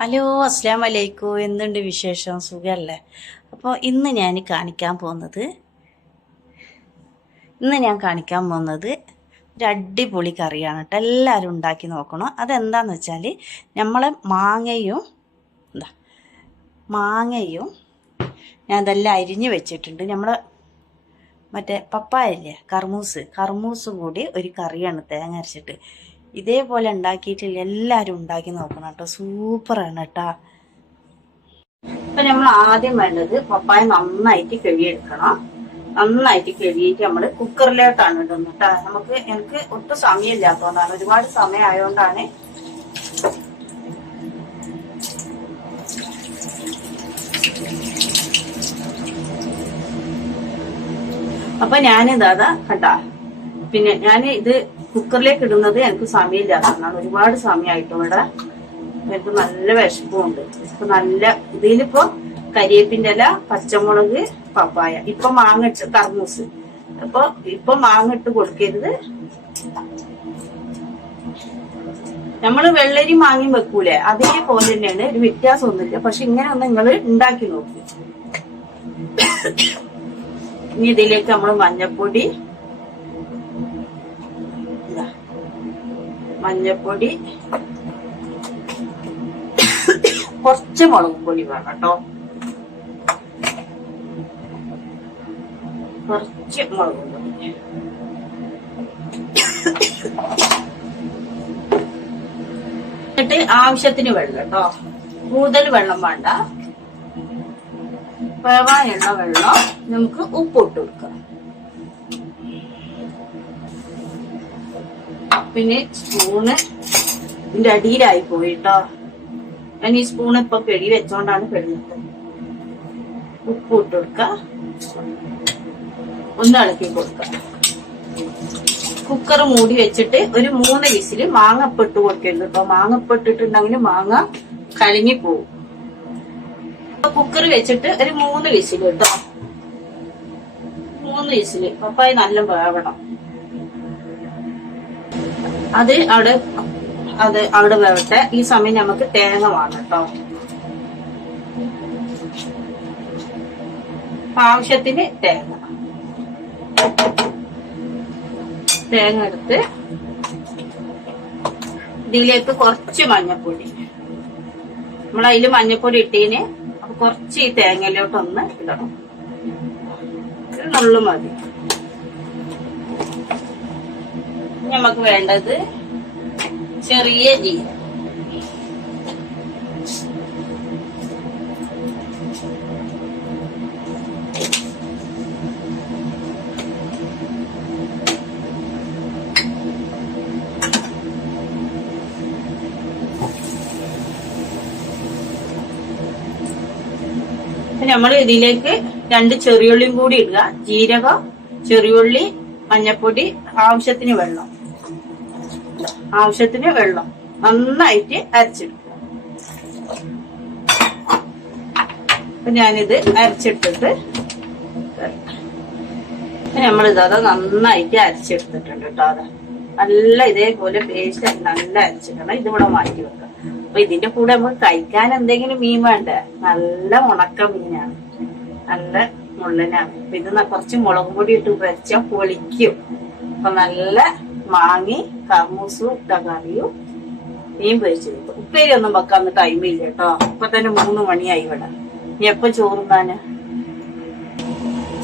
Hello അസ്സാം വലൈക്കും എന്തുണ്ട് വിശേഷം? സുഖമല്ലേ അപ്പോൾ ഇന്ന് ഞാൻ കാണിക്കാൻ പോകുന്നത് ഇന്ന് ഞാൻ കാണിക്കാൻ പോകുന്നത് ഒരു അടിപൊളി കറിയാണ് കേട്ടോ. എല്ലാവരും ഉണ്ടാക്കി നോക്കണം. അതെന്താണെന്ന് വെച്ചാൽ നമ്മളെ മാങ്ങയും എന്താ മാങ്ങയും ഞാൻ ഇതെല്ലാം അരിഞ്ഞ് വെച്ചിട്ടുണ്ട്. നമ്മളെ മറ്റേ പപ്പായല്ലേ കർമൂസ്. കർമൂസും കൂടി ഒരു കറിയാണ് തേങ്ങ അരച്ചിട്ട്. ഇതേപോലെ ഉണ്ടാക്കിയിട്ടില്ല എല്ലാവരും ഉണ്ടാക്കി നോക്കണം കേട്ടോ. സൂപ്പറാണ് കേട്ടോ. ഇപ്പൊ നമ്മൾ ആദ്യം വേണ്ടത് പപ്പായ നന്നായിട്ട് കഴുകിയെടുക്കണം. നന്നായിട്ട് കഴുകിയിട്ട് നമ്മൾ കുക്കറിലോട്ടാണ് ഇടുന്നത് കേട്ടോ. നമുക്ക് എനിക്ക് ഒട്ടും സമയമില്ലാത്തതുകൊണ്ടാണ്. ഒരുപാട് സമയം ആയതുകൊണ്ടാണ് അപ്പൊ ഞാനിതാ കേട്ടാ. പിന്നെ ഞാൻ ഇത് കുക്കറിലേക്ക് ഇടുന്നത് എനിക്ക് സമയമില്ലാത്തതാണ് ഒരുപാട് സമയമായിട്ടും ഇവിടെ എനിക്ക് നല്ല വിശപ്പുണ്ട് ഇപ്പൊ നല്ല ഇതിലിപ്പോ കരിയേപ്പിന്റെ ഇല പച്ചമുളക് പപ്പായ. ഇപ്പൊ മാങ്ങ കർമൂസ്. അപ്പൊ ഇപ്പൊ മാങ്ങ ഇട്ട് കൊടുക്കരുത്. നമ്മൾ വെള്ളരി മാങ്ങയും വെക്കൂലേ? അതേപോലെ തന്നെയാണ്. ഒരു വ്യത്യാസം ഒന്നുമില്ല പക്ഷെ ഇങ്ങനെ ഒന്ന് നിങ്ങൾ ഉണ്ടാക്കി നോക്കി. ഇനി ഇതിലേക്ക് നമ്മൾ മഞ്ഞപ്പൊടി മഞ്ഞപ്പൊടി. കുറച്ച് മുളക് പൊടി വേണം കേട്ടോ. കുറച്ച് മുളക് പൊടി. എന്നിട്ട് ആവശ്യത്തിന് വെള്ളം കേട്ടോ. കൂടുതൽ വെള്ളം വേണ്ട. വേവാനുള്ള വെള്ളം നമുക്ക് ഉപ്പ് ഉപ്പിട്ട് കൊടുക്കാം. പിന്നെ സ്പൂണ് ഇതിന്റെ അടിയിലായി പോയിട്ടോ. ഞാൻ ഈ സ്പൂൺ ഇപ്പൊ കെടി വെച്ചോണ്ടാണ് കഴിഞ്ഞത് ഉപ്പ് ഇട്ട് കൊടുക്ക. ഒന്ന് ഇളക്കി കൊടുക്ക. കുക്കർ മൂടി വെച്ചിട്ട് ഒരു മൂന്ന് വിസിൽ മാങ്ങപ്പിട്ട് കൊടുക്കരുത് ഇപ്പൊ മാങ്ങപ്പിട്ടിട്ടുണ്ടെങ്കിൽ മാങ്ങ കലങ്ങി പോവും. കുക്കർ വെച്ചിട്ട് ഒരു മൂന്ന് വിസിൽ കേട്ടോ മൂന്ന് വിസിൽ പപ്പായ നല്ല വേവണം. അത് അവിടെ അത് അവിടെ വേവട്ടെ. ഈ സമയം നമുക്ക് തേങ്ങ വേണം കേട്ടോ. ആവശ്യത്തിന് തേങ്ങ. തേങ്ങ എടുത്ത് ഇതിലേക്ക് കുറച്ച് മഞ്ഞപ്പൊടി. നമ്മൾ അതിൽ മഞ്ഞപ്പൊടി ഇട്ടീന് കുറച്ച് ഈ തേങ്ങയിലോട്ടൊന്ന് ഇടണം. നുള്ളു മതി. നമുക്ക് വേണ്ടത് ചെറിയ ജീരകം നമ്മൾ ഇതിലേക്ക് രണ്ട് ചെറിയുള്ളിയും കൂടി ഇടുക. ജീരകം ചെറിയുള്ളി മഞ്ഞപ്പൊടി ആവശ്യത്തിന് വെള്ളം. ആവശ്യത്തിന് വെള്ളം നന്നായിട്ട് അരച്ചെടുക്കുക അപ്പൊ ഞാനിത് അരച്ചെടുത്തിട്ട് നമ്മളിത് അത് നന്നായിട്ട് അരച്ചെടുത്തിട്ടുണ്ട് കേട്ടോ അതാ. നല്ല ഇതേപോലെ പേസ്റ്റ് നല്ല അരച്ചിടണം. ഇതിവിടെ മാറ്റി വെക്കുക അപ്പൊ ഇതിന്റെ കൂടെ നമ്മൾ കഴിക്കാൻ എന്തെങ്കിലും മീൻ വേണ്ട? നല്ല ഉണക്ക മീനാണ്. നല്ല മുള്ളനാണ്. ഇത് കുറച്ച് മുളക് പൊടി ഇട്ട് വരച്ചാൽ പൊളിക്കും. അപ്പൊ നല്ല മാങ്ങി കർമൂസും ഇട്ട മീൻ മീൻ പൊരിച്ചത് ഉപ്പേരി ഒന്നും വെക്കാൻ ടൈമില്ല കേട്ടോ. ഇപ്പൊ തന്നെ മൂന്ന് മണിയായി ഇവിടെ. ഇനി എപ്പൊ ചോറുന്നാന്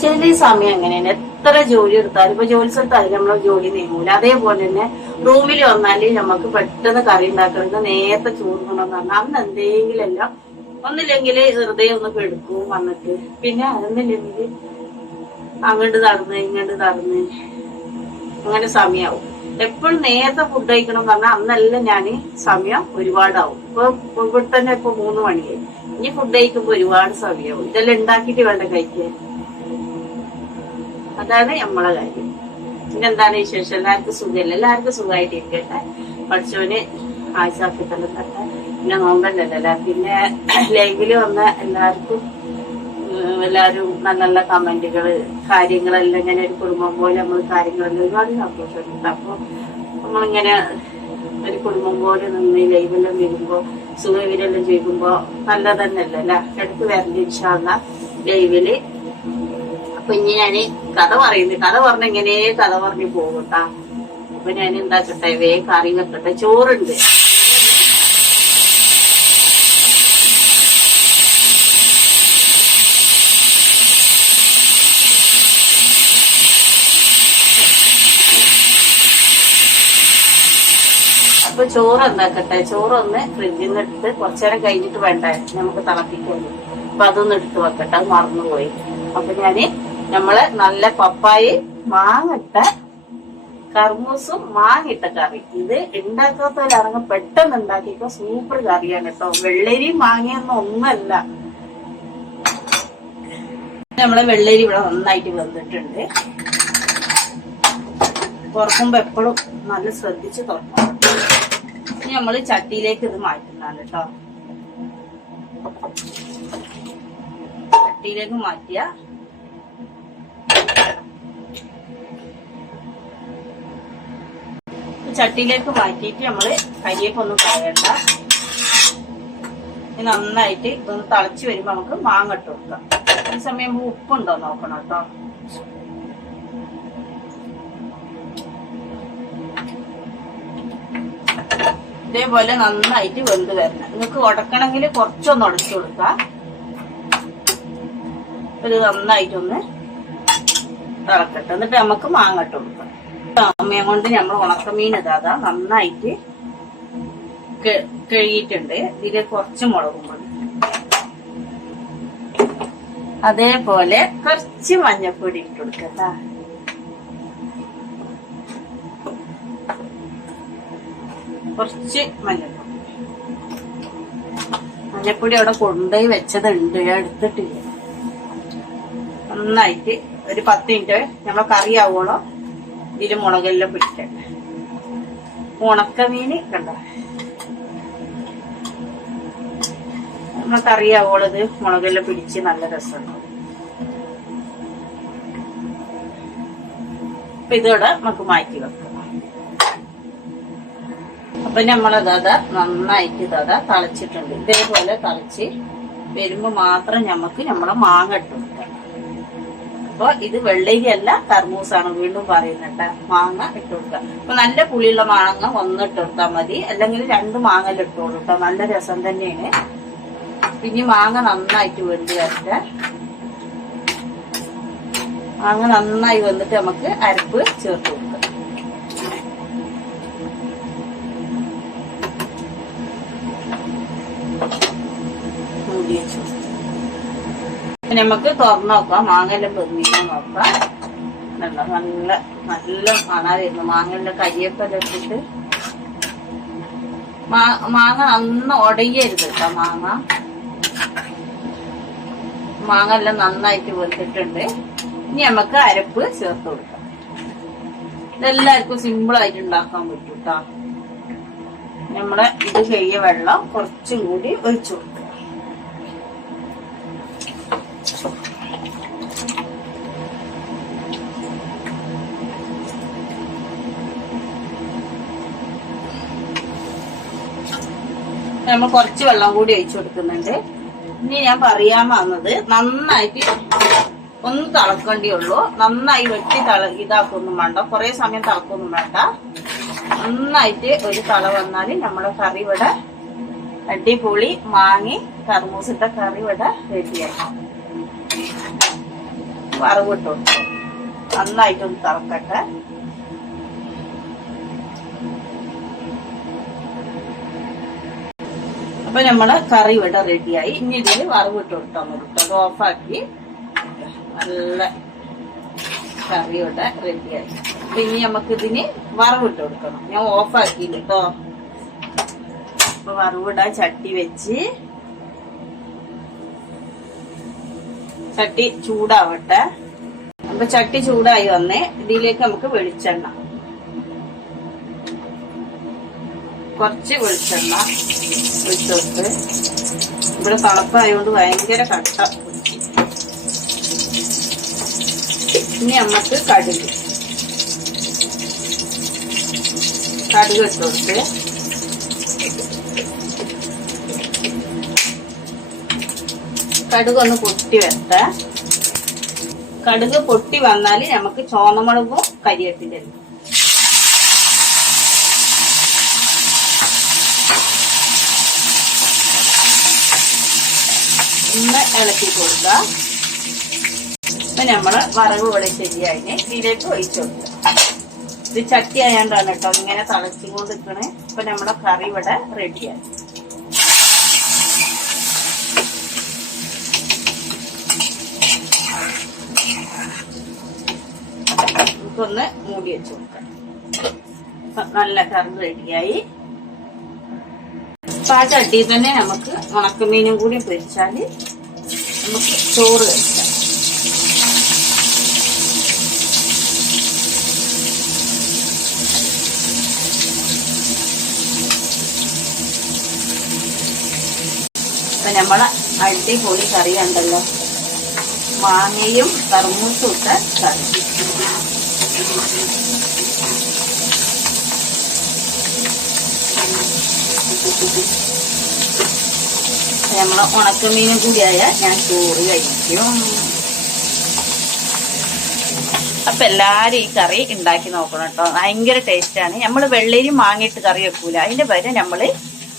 ചില സമയം അങ്ങനെയാണ് എത്ര ജോലി എടുത്താലും ഇപ്പൊ ജോലി സ്ഥലത്തായാലും നമ്മളെ ജോലി നീങ്ങൂല. അതേപോലെ തന്നെ റൂമിൽ വന്നാൽ നമുക്ക് പെട്ടെന്ന് കറി ഉണ്ടാക്കണമെങ്കിൽ നേരത്തെ ചോറുകൊണ്ടെന്ന് പറഞ്ഞാൽ അന്ന് എന്തെങ്കിലും എല്ലാം ഒന്നില്ലെങ്കിൽ ഹൃദയം ഒന്ന് കെടുക്കും വന്നിട്ട്. പിന്നെ അതൊന്നില്ലെങ്കിൽ അങ്ങോട്ട് നടന്ന് ഇങ്ങോട്ട് നടന്ന്. അങ്ങനെ സമയാവും. എപ്പോഴും നേരത്തെ ഫുഡ് കഴിക്കണം എന്ന് പറഞ്ഞാൽ അന്നെല്ലാം ഞാൻ സമയം ഒരുപാടാവും. ഇപ്പൊ ഇവിടെ തന്നെ ഇപ്പൊ മൂന്ന് മണിയായി. ഇനി ഫുഡ് കഴിക്കുമ്പോ ഒരുപാട് സമയാവും. ഇതെല്ലാം ഉണ്ടാക്കിയിട്ട് വേണ്ട കഴിക്കാൻ? അതാണ് നമ്മളെ കാര്യം. പിന്നെന്താണ് വിശേഷം? എല്ലാവർക്കും സുഖമില്ല എല്ലാവർക്കും സുഖമായിട്ട് ഇരിക്കട്ടെ പഠിച്ചവന് തന്നെ തട്ടെ പിന്നെ നോമ്പല്ലല്ലോ പിന്നെ ലൈവിൽ വന്ന എല്ലാവർക്കും എല്ലാവരും നല്ല നല്ല കമന്റുകൾ കാര്യങ്ങളെല്ലാം ഇങ്ങനെ ഒരു കുടുംബം പോലെ നമ്മൾ കാര്യങ്ങളെല്ലാം ഒരുപാട് സന്തോഷമുണ്ട്. അപ്പൊ നമ്മളിങ്ങനെ ഒരു കുടുംബം പോലെ നിന്ന് ലൈവെല്ലാം വരുമ്പോ സുഖവിരെല്ലാം ചോദിക്കുമ്പോ നല്ല തന്നെയല്ലേ അല്ല? അടുത്ത് വരണ്ട ഇൻഷാള്ള ലൈവിൽ. അപ്പൊ ഇനി ഞാൻ കഥ പറയുന്നു. കഥ പറഞ്ഞ ഇങ്ങനെ കഥ പറഞ്ഞു പോകട്ടാ അപ്പൊ ഞാൻ എന്താക്കട്ടെ വേ കറി വെക്കട്ടെ. ചോറുണ്ട്. അപ്പൊ ചോറ് എന്താക്കട്ടെ ചോറൊന്ന് ഫ്രിഡ്ജിൽ നിന്ന് എടുത്ത് കുറച്ചേരം കഴിഞ്ഞിട്ട് വേണ്ട? നമുക്ക് തിളപ്പിക്കാൻ അപ്പൊ അതൊന്ന് എടുത്ത് വെക്കട്ടെ. അത് മറന്നുപോയി. അപ്പൊ ഞാൻ നമ്മൾ നല്ല പപ്പായി മാങ്ങിട്ട കർമൂസും മാങ്ങിട്ട കറി. ഇത് ഉണ്ടാക്കാത്തവരാണെങ്കിൽ പെട്ടെന്ന് ഉണ്ടാക്കിയപ്പോ സൂപ്പർ കറിയാണ് കേട്ടോ. വെള്ളരി മാങ്ങിയൊന്നും ഒന്നല്ല. നമ്മളെ വെള്ളരി ഇവിടെ നന്നായിട്ട് വെന്തിട്ടുണ്ട്. തുറക്കുമ്പോ എപ്പോഴും നല്ല ശ്രദ്ധിച്ച് തുറക്കണം ഇനി നമ്മൾ ചട്ടിയിലേക്ക് ഇത് മാറ്റുന്നതാണ് കേട്ടോ ചട്ടിയിലേക്ക് മാറ്റിയ ചട്ടിയിലേക്ക് മാറ്റിയിട്ട് നമ്മൾ കരിയൊക്കെ ഒന്നും കളയണ്ട. നന്നായിട്ട് ഇതൊന്ന് തിളച്ച് വരുമ്പോ നമുക്ക് മാങ്ങ ഇട്ട് കൊടുക്കാം. ഈ സമയം ഉപ്പുണ്ടോ നോക്കണം കേട്ടോ ഇതേപോലെ നന്നായിട്ട് വെന്ത് വരണം. നിങ്ങൾക്ക് ഉടക്കണമെങ്കിൽ കുറച്ചൊന്ന് ഉടച്ചു കൊടുക്കാം ഇത് നന്നായിട്ടൊന്ന് തിളക്കട്ടെ എന്നിട്ട് നമുക്ക് മാങ്ങട്ട് കൊടുക്കാം. അമ്മയെ കൊണ്ട് നമ്മൾ ഉണക്കമീൻ ഇതാ നന്നായിട്ട് കഴുകിയിട്ടുണ്ട്. ഇതിൽ കുറച്ച് മുളകും പൊടി. അതേപോലെ കുറച്ച് മഞ്ഞപ്പൊടി ഇട്ട് കൊടുക്കട്ടാ കുറച്ച് മഞ്ഞപ്പൊടി മഞ്ഞപ്പൊടി അവിടെ കൊണ്ടുപോയി വെച്ചതുണ്ട്. എടുത്തിട്ടില്ല. നന്നായിട്ട് ഒരു പത്ത് മിനിറ്റ് നമ്മളെ കറി ആവോളം ഇതിൽ മുളകെല്ലാം പിടിക്കട്ടെ ഉണക്കമീന് കണ്ട? നമ്മളെ കറി ആവോളത് മുളകെല്ലാം പിടിച്ച് നല്ല രസമുണ്ട്. അപ്പൊ ഇതോടെ നമുക്ക് മാറ്റി വെക്കാം. അപ്പൊ നമ്മളതത് നന്നായിട്ട് ഇതത് തളച്ചിട്ടുണ്ട്. ഇതേപോലെ തളിച്ച് വരുമ്പോ മാത്രം നമുക്ക് നമ്മളെ മാങ്ങ ഇട്ട് അപ്പൊ ഇത് വെള്ളരിയല്ല കർമൂസാണ് വീണ്ടും പറയുന്നുണ്ട് മാങ്ങ ഇട്ട് കൊടുക്കുക. അപ്പൊ നല്ല പുളിയുള്ള മാങ്ങ ഒന്ന് ഇട്ട് കൊടുത്താൽ മതി. അല്ലെങ്കിൽ രണ്ട് മാങ്ങ ഇട്ട് കൊടുക്കാം നല്ല രസം തന്നെയാണ്. പിന്നെ മാങ്ങ നന്നായിട്ട് വെന്ത് വരട്ടെ. മാങ്ങ നന്നായി വന്നിട്ട് നമുക്ക് അരപ്പ് ചേർത്ത് കൊടുക്കാം. നമുക്ക് തുറന്നു നോക്കാം. മാങ്ങെല്ലാം പെരുന്നിക്കാൻ നോക്കാം. നല്ല നല്ല നല്ല മണായിരുന്നു മാങ്ങയുടെ കരിയൊക്കെ ഇട്ടിട്ട്. മാ- മാങ്ങ നന്ന ഉടയരുത് കേട്ടോ മാങ്ങ. മാങ്ങ എല്ലാം നന്നായിട്ട് വെന്തിട്ടുണ്ട്. ഇനി നമുക്ക് അരപ്പ് ചേർത്ത് കൊടുക്കാം. ഇതെല്ലാവർക്കും സിമ്പിൾ ആയിട്ട് ഉണ്ടാക്കാൻ പറ്റും നമ്മളെ ഇത് കഴിയ വെള്ളം കുറച്ചും കൂടി ഒഴിച്ചു കൊടുക്കുക നമ്മൾ കുറച്ച് വെള്ളം കൂടി ഒഴിച്ചു കൊടുക്കുന്നുണ്ട്. ഇനി ഞാൻ പറയാൻ വന്നത് നന്നായിട്ട് ഒന്ന് തിളക്കേണ്ടേ ഉള്ളൂ. നന്നായി വെട്ടി തള ഇതാക്കൊന്നും വേണ്ട. കുറെ സമയം തിളക്കൊന്നും വേണ്ട. നന്നായിട്ട് ഒരു തള വന്നാൽ നമ്മളെ കറി ഇവിടെ അടിപൊളി മാങ്ങി കർമൂസിട്ട കറി ഇവിടെ റെഡിയായി വറവിട്ട്. കൊടുത്തു നന്നായിട്ടൊന്ന് തിളക്കട്ടെ അപ്പൊ നമ്മൾ കറി ഇവിടെ റെഡിയായി. ഇനി ഇതിൽ വറവിട്ട് കൊടുത്താൽ മതി അത് ഓഫാക്കി. നല്ല കറി ഇവിടെ റെഡിയായി. അപ്പൊ ഇനി നമുക്ക് ഇതിന് വറവിട്ട് കൊടുക്കണം. ഞാൻ ഓഫാക്കി കേട്ടോ. അപ്പൊ വറവിടാൻ ചട്ടി വെച്ച് ചട്ടി ചൂടാവട്ടെ. അപ്പൊ ചട്ടി ചൂടായി വന്നേ. ഇതിലേക്ക് നമുക്ക് വെളിച്ചെണ്ണ. കുറച്ച് വെളിച്ചെണ്ണ ഒഴിച്ചോട്ട് ഇവിടെ തണുപ്പായതുകൊണ്ട് ഭയങ്കര കട്ട. ഇനി നമുക്ക് കടുക്. കടുക് ഇട്ടോട്ട് കടുക് ഒന്ന് പൊട്ടി വരട്ടെ. കടുക് പൊട്ടി വന്നാൽ നമുക്ക് ചോന്നമുളകും കരിയേപ്പിന്റെ. ഒന്ന് ഇളക്കി കൊടുക്കുക. ഇപ്പൊ നമ്മൾ വറവ് ഇവിടെ ശരിയായി ഇതിലേക്ക് ഒഴിച്ചു കൊടുക്കുക. ഇത് ചട്ടി ആയാണ്ടാണ് കേട്ടോ ഇങ്ങനെ തിളച്ചുകൊണ്ട് നിൽക്കണേ ഇപ്പൊ നമ്മുടെ കറി ഇവിടെ റെഡിയായി നമുക്കൊന്ന് മൂടി വെച്ച് കൊടുക്കാം. നല്ല കറി റെഡിയായി. അപ്പൊ ആ ചട്ടിയിൽ തന്നെ നമുക്ക് ഉണക്കമീനും കൂടി പൊരിച്ചാൽ നമുക്ക് ചോറ് കഴിക്കാം അപ്പൊ നമ്മളെ അടിപൊളി കറി ഉണ്ടല്ലോ മാങ്ങയും കറുമൂസും ഇട്ട കറി. നമ്മളെ ഉണക്കമീനും കൂടിയായ ഞാൻ ചോറ് കഴിക്കും. അപ്പൊ എല്ലാരും ഈ കറി ഉണ്ടാക്കി നോക്കണം കേട്ടോ. ഭയങ്കര ടേസ്റ്റാണ് നമ്മൾ വെള്ളരി മാങ്ങിയിട്ട് കറി വെക്കൂല. അതിന്റെ പകരം നമ്മൾ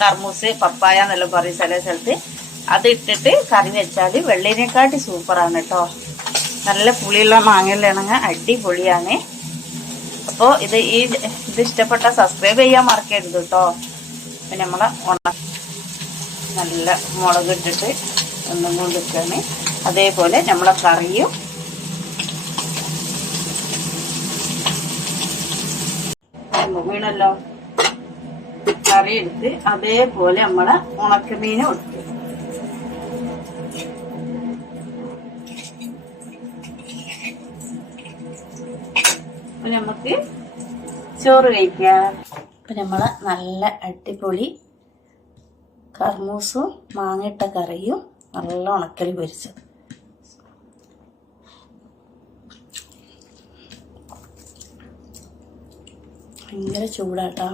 കർമൂസ് പപ്പായ എന്നെല്ലാം പറയും ചില സ്ഥലത്ത് അത് ഇട്ടിട്ട് കറി വെച്ചാൽ വെള്ളരിനെക്കാട്ടി സൂപ്പറാണ് കേട്ടോ. നല്ല പുളിയുള്ള മാങ്ങയിലാണെങ്കിൽ അടിപൊളിയാണ്. അപ്പോൾ ഇത് ഈ ഇത് ഇഷ്ടപ്പെട്ട സബ്സ്ക്രൈബ് ചെയ്യാൻ മറക്കരുത് കേട്ടോ പിന്നെ നമ്മളെ ഉണ നല്ല മുളക് ഇട്ടിട്ട് ഒന്നും കൊണ്ടിരിക്കുകയാണ് അതേപോലെ നമ്മളെ കറിയും. വീണല്ലോ? കറി എടുത്ത് അതേപോലെ നമ്മളെ ഉണക്കമീനും എടുത്ത് നമുക്ക് ചോറ് കഴിക്കാം. അപ്പം നമ്മൾ നല്ല അടിപൊളി കർമൂസും മാങ്ങയിട്ട കറിയും നല്ല ഉണക്കൽ പൊരിച്ചത്. ഭയങ്കര ചൂടാട്ടോ.